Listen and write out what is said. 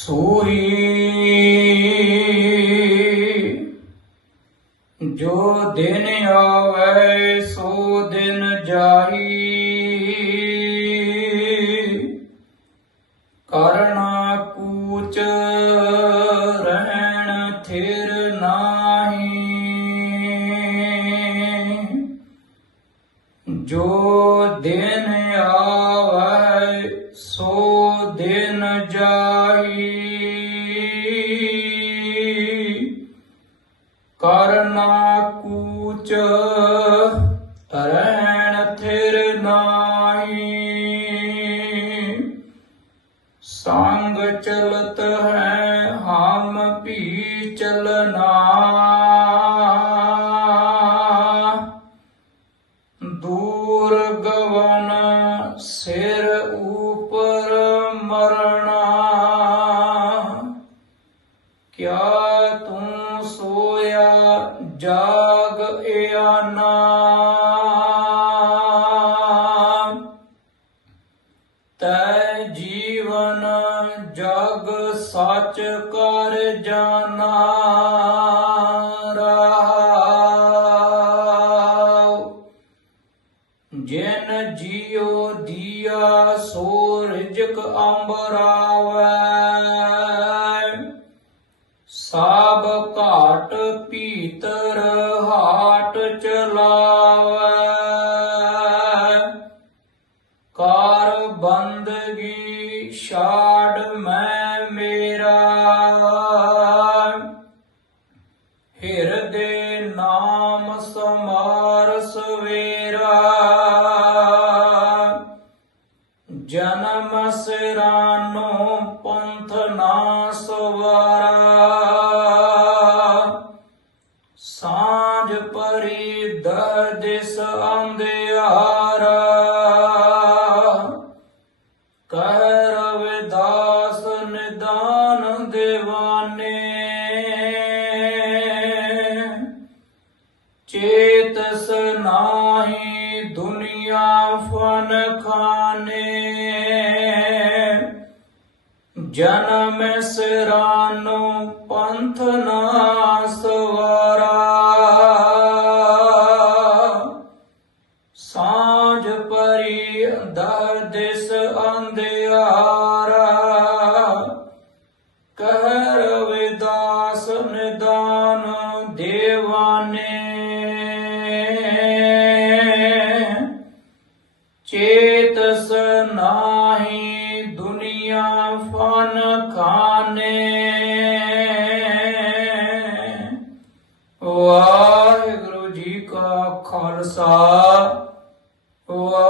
ਸੋਈ। ਜੋ ਦਿਨ ਆਵੇ, ਸੋ ਦਿਨ ਜਾਈ ਕਰਨਾ ਕੂਚ ਰਹਿਣ ਥਿਰ ਨਾਹੀ। ਜੋ ਦਿਨ ਆਵੇ, ਸੋ ਕੂਚ ਰਹਿਣ ਥਿਰ ਨਾਹੀ। ਸੰਗ ਚਲਤ ਹੈ ਹਮ ਵੀ ਚਲਨਾ ਦੂਰ ਗਵਨ ਸਿਰ ਉਪਰ ਮਰਣਾ। ਕਿਆ ਤੂੰ ਸੋਇਆ ਜਾ ਤੈ ਜੀਵਨ ਜਗ ਸੱਚ ਕਰ ਜਾਣਾ ਰਹਾਉ ਜਿਨ ਜੀਉ ਦੀਆ ਸੋ ਰਿਜਕ ਅੰਬਰਾਵੈ ਸਾਬ ਘਾਟ ਭੀਤਰ ਹਾਟ ਚਲਾਵੈ। ਕਾਰ ਬੰਦਗੀ ਛਾੜ ਮੈਂ ਮੇਰਾ। ਹਿਰਦੇ ਨਾਮ ਸਮਾਰ ਸਵੇਰਾ। ਜਨਮ ਸਿਰਾਨੋ ਦਿਸ ਅੰਧਿਆਰਾ ਕਹਿ ਰਵਿਦਾਸ ਨਿਦਾਨ ਦੇਵਾਨੇ। ਚੇਤਸ ਨਾਹੀ ਦੁਨੀਆ ਫਨ ਖਾਨੇ। ਜਨਮ ਸਿਰਾਨੋ ਪੰਥ ਨਾ ਸਵਾ ਸਾਂਝ ਪਰੀ ਦਰਦਿਸ ਅੰਧਿਆਰਾ। ਕਹਿ ਰਵਿਦਾਸ ਨਿਦਾਨ ਦੇਵਾਨੇ। ਚੇਤਸ ਨਾਹੀ ਦੁਨੀਆ ਫਨ ਖਾਨੇ। ਵਾਹਿਗੁਰੂ ਜੀ ਕਾ ਖਾਲਸਾ। ਵਾਹਿਗੁਰੂ